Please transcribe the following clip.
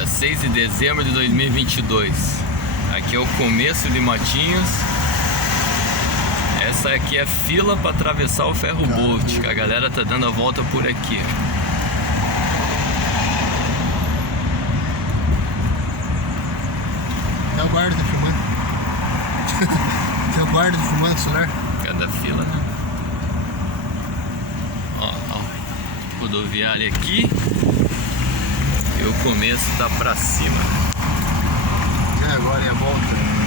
Dia 6 de dezembro de 2022. Aqui é o começo de Matinhos. Essa aqui é a fila para atravessar o Ferro Bolt, que a galera tá dando a volta por aqui. Até o guarda tá filmando. Até o guarda tá filmando o celular. Cada fila, né? Ó, rodoviária aqui. E o começo tá pra cima. E agora é a volta.